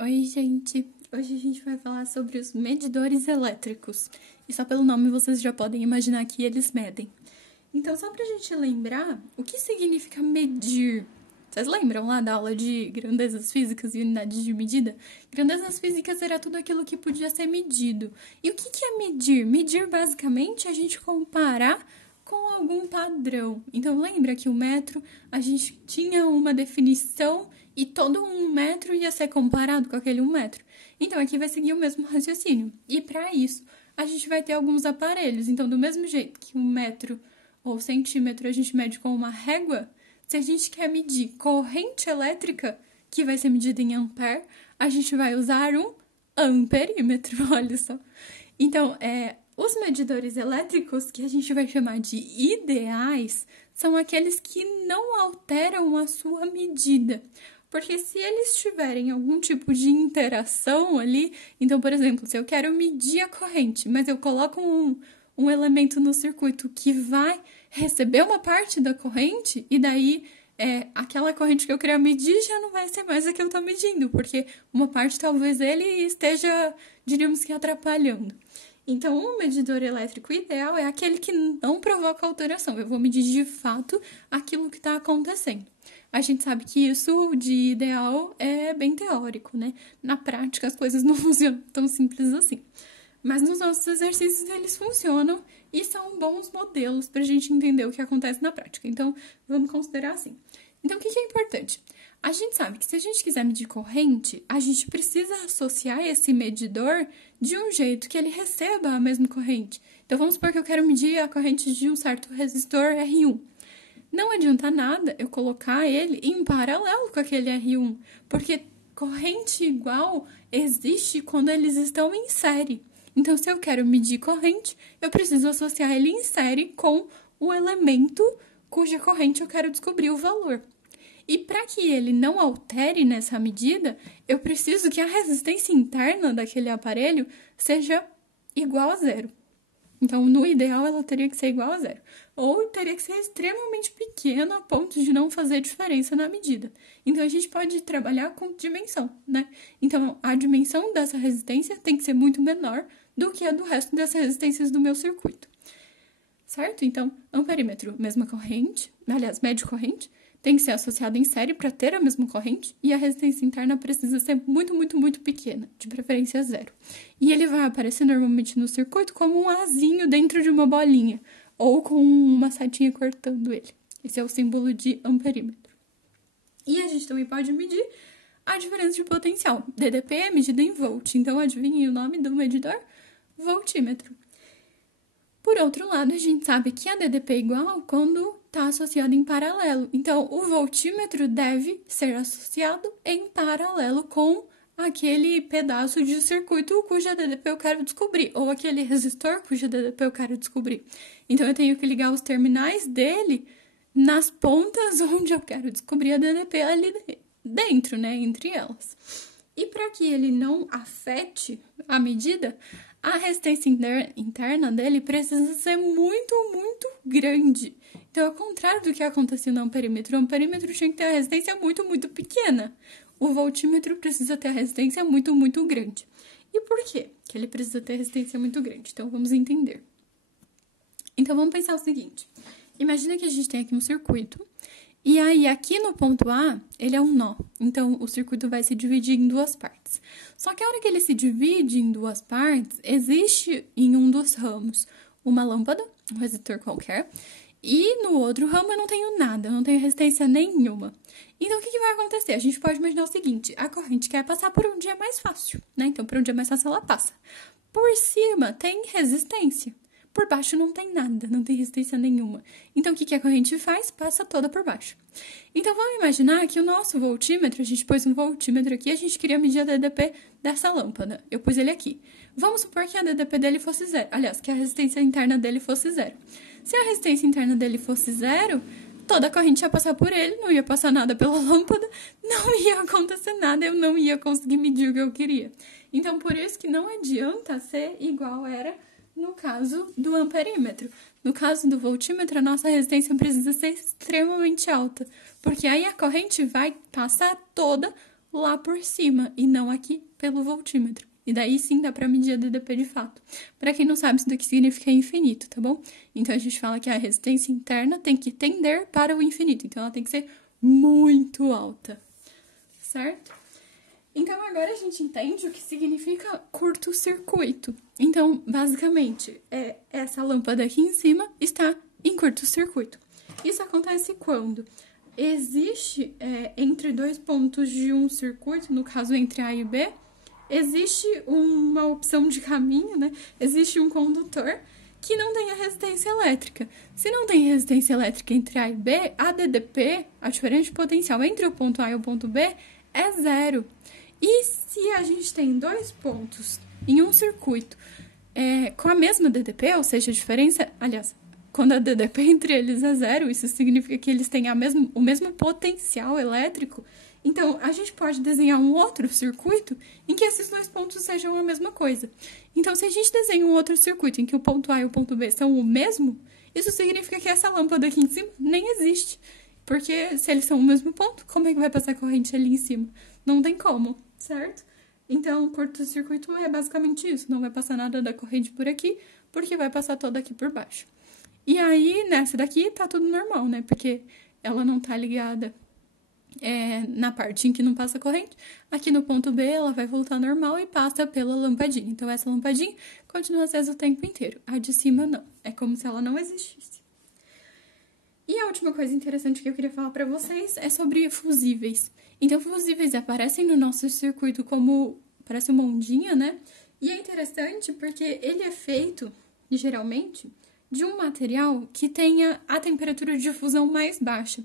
Oi, gente! Hoje a gente vai falar sobre os medidores elétricos. E só pelo nome vocês já podem imaginar que eles medem. Então, só pra gente lembrar, o que significa medir? Vocês lembram lá da aula de grandezas físicas e unidades de medida? Grandezas físicas era tudo aquilo que podia ser medido. E o que é medir? Medir, basicamente, é a gente comparar com algum padrão. Então, lembra que o metro, a gente tinha uma definição e todo 1 metro ia ser comparado com aquele 1 metro. Então, aqui vai seguir o mesmo raciocínio. E para isso, a gente vai ter alguns aparelhos. Então, do mesmo jeito que 1 metro ou centímetro a gente mede com uma régua, se a gente quer medir corrente elétrica, que vai ser medida em ampere, a gente vai usar um amperímetro, olha só. Então, os medidores elétricos, que a gente vai chamar de ideais, são aqueles que não alteram a sua medida. Porque se eles tiverem algum tipo de interação ali, então, por exemplo, se eu quero medir a corrente, mas eu coloco um elemento no circuito que vai receber uma parte da corrente, e daí aquela corrente que eu queria medir já não vai ser mais a que eu estou medindo, porque uma parte talvez ele esteja, diríamos que, atrapalhando. Então, um medidor elétrico ideal é aquele que não provoca alteração. Eu vou medir de fato aquilo que está acontecendo. A gente sabe que isso de ideal é bem teórico, né? Na prática, as coisas não funcionam tão simples assim. Mas nos nossos exercícios, eles funcionam e são bons modelos para a gente entender o que acontece na prática. Então, vamos considerar assim. Então, o que é importante? A gente sabe que se a gente quiser medir corrente, a gente precisa associar esse medidor de um jeito que ele receba a mesma corrente. Então, vamos supor que eu quero medir a corrente de um certo resistor R1. Não adianta nada eu colocar ele em paralelo com aquele R1, porque corrente igual existe quando eles estão em série. Então, se eu quero medir corrente, eu preciso associar ele em série com o elemento cuja corrente eu quero descobrir o valor. E para que ele não altere nessa medida, eu preciso que a resistência interna daquele aparelho seja igual a zero. Então, no ideal, ela teria que ser igual a zero. Ou teria que ser extremamente pequena a ponto de não fazer diferença na medida. Então, a gente pode trabalhar com dimensão, né? Então, a dimensão dessa resistência tem que ser muito menor do que a do resto das resistências do meu circuito. Certo? Então, amperímetro, mesma corrente, aliás, média corrente, tem que ser associado em série para ter a mesma corrente e a resistência interna precisa ser muito, muito, muito pequena, de preferência zero. E ele vai aparecer normalmente no circuito como um azinho dentro de uma bolinha ou com uma setinha cortando ele. Esse é o símbolo de amperímetro. E a gente também pode medir a diferença de potencial. DDP é medida em volt, então adivinhem o nome do medidor? Voltímetro. Por outro lado, a gente sabe que a DDP é igual quando está associado em paralelo. Então, o voltímetro deve ser associado em paralelo com aquele pedaço de circuito cuja DDP eu quero descobrir, ou aquele resistor cuja DDP eu quero descobrir. Então, eu tenho que ligar os terminais dele nas pontas onde eu quero descobrir a DDP ali dentro, né, entre elas. E para que ele não afete a medida, a resistência interna dele precisa ser muito, muito grande. Então, ao contrário do que acontecia no amperímetro, o amperímetro tinha que ter a resistência muito, muito pequena. O voltímetro precisa ter a resistência muito, muito grande. E por quê que ele precisa ter resistência muito grande? Então, vamos entender. Então, vamos pensar o seguinte. Imagina que a gente tem aqui um circuito. E aí, aqui no ponto A, ele é um nó. Então, o circuito vai se dividir em duas partes. Só que a hora que ele se divide em duas partes, existe em um dos ramos uma lâmpada, um resistor qualquer, e no outro ramo eu não tenho nada, eu não tenho resistência nenhuma. Então, o que vai acontecer? A gente pode imaginar o seguinte, a corrente quer passar por onde é mais fácil, né? Então, por onde é mais fácil, ela passa. Por cima, tem resistência. Por baixo não tem nada, não tem resistência nenhuma. Então, o que a corrente faz? Passa toda por baixo. Então, vamos imaginar que o nosso voltímetro, a gente pôs um voltímetro aqui, a gente queria medir a DDP dessa lâmpada. Eu pus ele aqui. Vamos supor que a DDP dele fosse zero. Aliás, que a resistência interna dele fosse zero. Se a resistência interna dele fosse zero, toda a corrente ia passar por ele, não ia passar nada pela lâmpada, não ia acontecer nada, eu não ia conseguir medir o que eu queria. Então, por isso que não adianta ser igual era no caso do amperímetro. No caso do voltímetro, a nossa resistência precisa ser extremamente alta, porque aí a corrente vai passar toda lá por cima e não aqui pelo voltímetro. E daí sim dá para medir a DDP de fato. Para quem não sabe, isso daqui significa infinito, tá bom? Então a gente fala que a resistência interna tem que tender para o infinito. Então ela tem que ser muito alta, certo? Então agora a gente entende o que significa curto-circuito. Então, basicamente, essa lâmpada aqui em cima está em curto-circuito. Isso acontece quando existe entre dois pontos de um circuito, no caso entre A e B, existe uma opção de caminho, né? Existe um condutor que não tem a resistência elétrica. Se não tem resistência elétrica entre A e B, a DDP, a diferença de potencial entre o ponto A e o ponto B, é zero. E se a gente tem dois pontos em um circuito com a mesma DDP, ou seja, a diferença, aliás, quando a DDP entre eles é zero, isso significa que eles têm o mesmo potencial elétrico. Então, a gente pode desenhar um outro circuito em que esses dois pontos sejam a mesma coisa. Então, se a gente desenha um outro circuito em que o ponto A e o ponto B são o mesmo, isso significa que essa lâmpada aqui em cima nem existe. Porque se eles são o mesmo ponto, como é que vai passar corrente ali em cima? Não tem como, certo? Então, curto-circuito é basicamente isso. Não vai passar nada da corrente por aqui, porque vai passar toda aqui por baixo. E aí, nessa daqui, tá tudo normal, né? Porque ela não tá ligada na parte em que não passa corrente. Aqui no ponto B, ela vai voltar normal e passa pela lampadinha. Então, essa lampadinha continua acesa o tempo inteiro. A de cima, não. É como se ela não existisse. E a última coisa interessante que eu queria falar pra vocês é sobre fusíveis. Então, fusíveis aparecem no nosso circuito como... parece uma ondinha, né? E é interessante porque ele é feito, geralmente, de um material que tenha a temperatura de fusão mais baixa.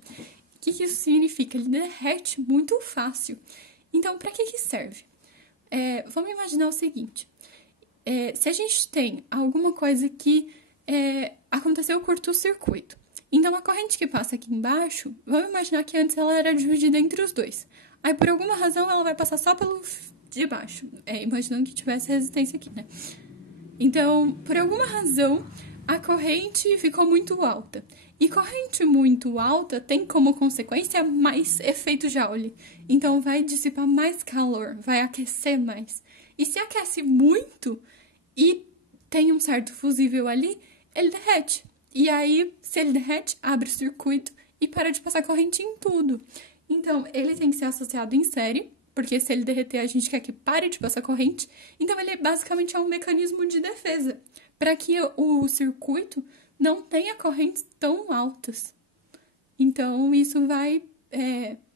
O que isso significa? Ele derrete muito fácil. Então, para que serve? Vamos imaginar o seguinte. Se a gente tem alguma coisa que aconteceu curto-circuito, então a corrente que passa aqui embaixo, vamos imaginar que antes ela era dividida entre os dois. Aí, por alguma razão, ela vai passar só pelo de baixo. Imaginando que tivesse resistência aqui, né? Então, por alguma razão, a corrente ficou muito alta. E corrente muito alta tem como consequência mais efeito Joule. Então, vai dissipar mais calor, vai aquecer mais. E se aquece muito e tem um certo fusível ali, ele derrete. E aí, se ele derrete, abre o circuito e para de passar corrente em tudo. Então, ele tem que ser associado em série, porque se ele derreter, a gente quer que pare de passar corrente. Então, ele basicamente é um mecanismo de defesa, para que o circuito não tenha correntes tão altas. Então, isso vai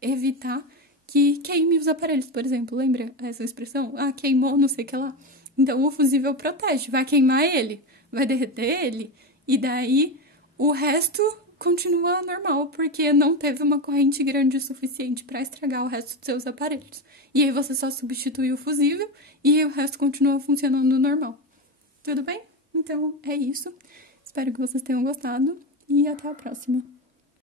evitar que queime os aparelhos, por exemplo. Lembra essa expressão? Ah, queimou, não sei o que lá. Então, o fusível protege, vai queimar ele, vai derreter ele, e daí o resto continua normal, porque não teve uma corrente grande o suficiente para estragar o resto dos seus aparelhos. E aí você só substitui o fusível e o resto continua funcionando normal. Tudo bem? Então é isso. Espero que vocês tenham gostado e até a próxima.